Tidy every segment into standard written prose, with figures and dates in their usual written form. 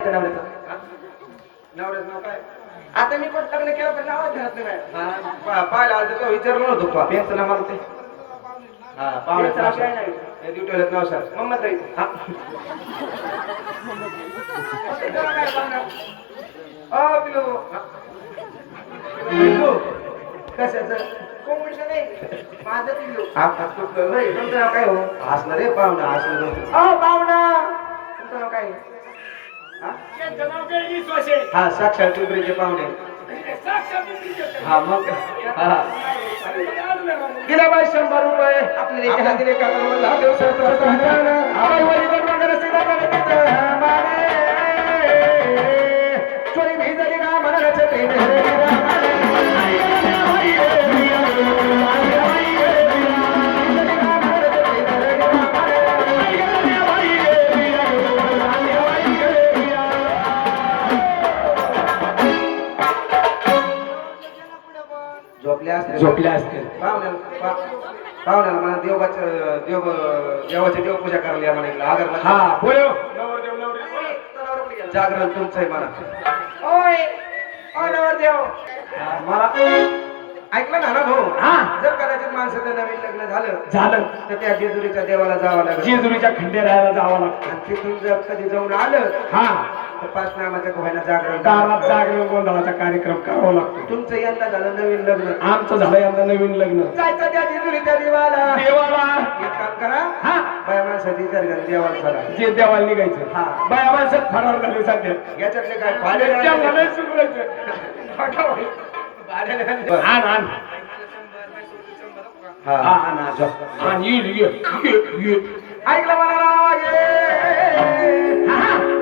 नवऱ्याचं नाव काय? आता मी पण लग्न केलं पण नावच घरात नाही. पाहिला आलं तो विचार म्हणत होतो त्यांचं नाव मला ते हा पाहुण्याचं नाव काय नाही हे ड्युटीवाल्याचं नाव सर मम्मा ताई हा पिल्लू कशाचं कोंबडीचं नाही माझं पिल्लू तुमचं नाव काय हो असलं रे पाहुणा असलं पाहुणा तुमचं नाव काय हा साक्षात पिंपरीचे पाहुणे हा मग हा गेला बाय 100 रुपये आपल्याला दिले का चोरी भेजली ना म्हणायचं झोपल्या असतील पाहुण्याला मला देवाची देवपूजा करायला म्हणे अगरबत्ती हा बोल जागरण तुमचं आहे मला ओय नवरदेव मला ऐकलं ना भाऊ हा जर कदाचित माणसाचं नवीन लग्न झालं तर त्या जेजुरीच्या देवाला जावं लागेल जेजुरीच्या खंडेरायाला जावं लागतं आणि तिथून जर कधी जाऊन आलं हा तर 5 नामाच्या गोह्यानं जागरण गोंधळाचा कार्यक्रम करावा लागतो तुमचं यंदा झालं नवीन लग्न आमचं झालं यंदा नवीन लग्न जायचं त्या जेजुरीच्या देवाला एक काम करा हा बाया माणसाची विचार करा देवाला चला जे देवाला निघायचं हा बाया माणसात फरार झाले सध्या याच्यातले काय ऐकलं मला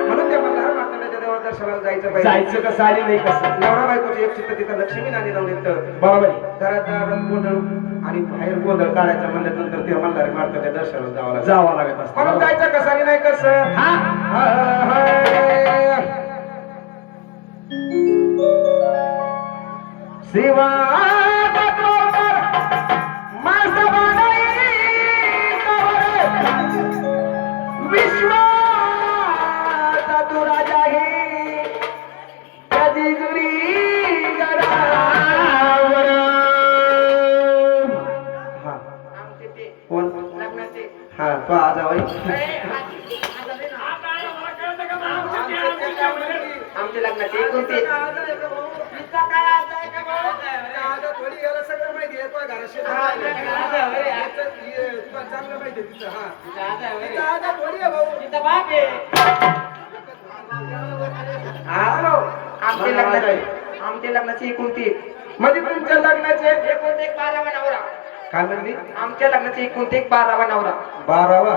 म्हणून ते मला माताच्या देवाला दर्शनाला जायचं कसं आली नाही कसं नवरा बायकोची एक चित्त तिथं लक्ष्मी नाणी लावून येतं बरोबर घरात गोंधळ आणि बाहेर गोंधळ काढायचं म्हणल्यानंतर ते म्हणणार माताच्या दर्शनाला जावं लागत असतं म्हणून जायचं कसं आणि नाही कसं शिवा विश्वाचा तू राजा आहे त्या जेजुरी गडावर कोण हा तो आज आमच्या लग्नाचे कोणते सगळं माहिती आहे चांगलं माहिती आमच्या लग्नाची कोणती म्हणजे तुमच्या लग्नाचे 12वा नवरा काय म्हणली आमच्या लग्नाचे 12वा नवरा 12वा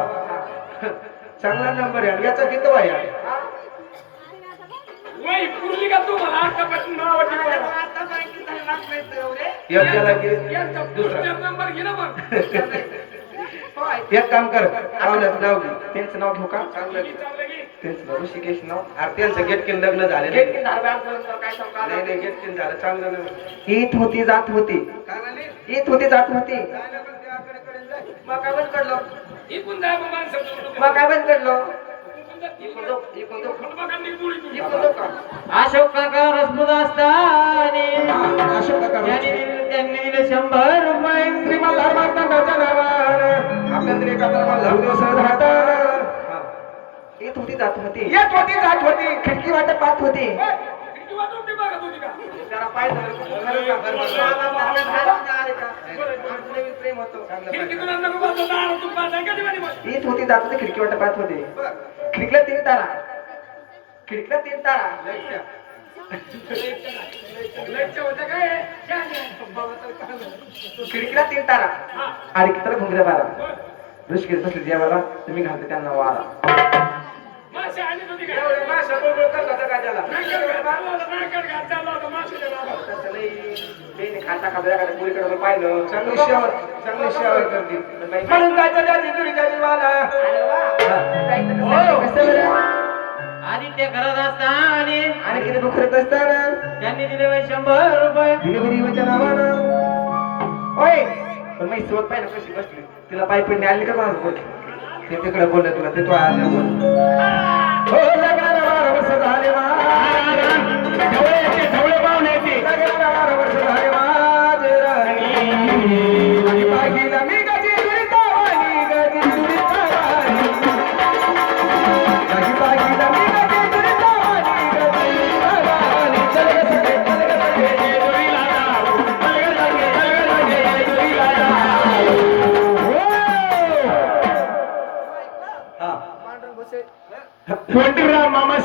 चांगला नंबर आहे याचा किती वय आहे एक काम कर पाहुण्याचं नाव घे त्यांचं नाव घेऊ का त्यांचं ऋषिकेश नाव अरे त्यांचं गेटकिन लग्न झाले नाही गेटकिन झालं चांगलं ईद होती जात होती ईद होती जात होती मग काय बंद पडलो मग काय बंद पडलो अशोक काका रसमुद असताना त्यांनी दिले 100 रुपये श्रीमंत धर्मात्माच्या नावानं आपल्याला येत होती जात होती खिडकी वाटत पाहत होती येत होती जात होती खिडकी वाटत पाहत होते खिडकीला 3 तारा खिडकीला 3 तारा आणि किती घुंगऱ्या 12 ऋषिकेश बसले देवाला तुम्ही घालते त्यांना वारा खाता पुरीकडे पाहिलं चांगली सेवा करते म्हणून जायचं त्या जेजुरीच्या देवाला आदित्य करत असताना आणि किती दुखत असताना त्यांनी दिले 100 रुपये दिले नावानं होय पण मी सोबत पाहिलं कशी बसली तिला पाय पडणे आली का माझं ते तिकडे बोलले तुला ते तो आज बोल हो लग्नाला 12 वर्ष झाले पंढरीराम मामा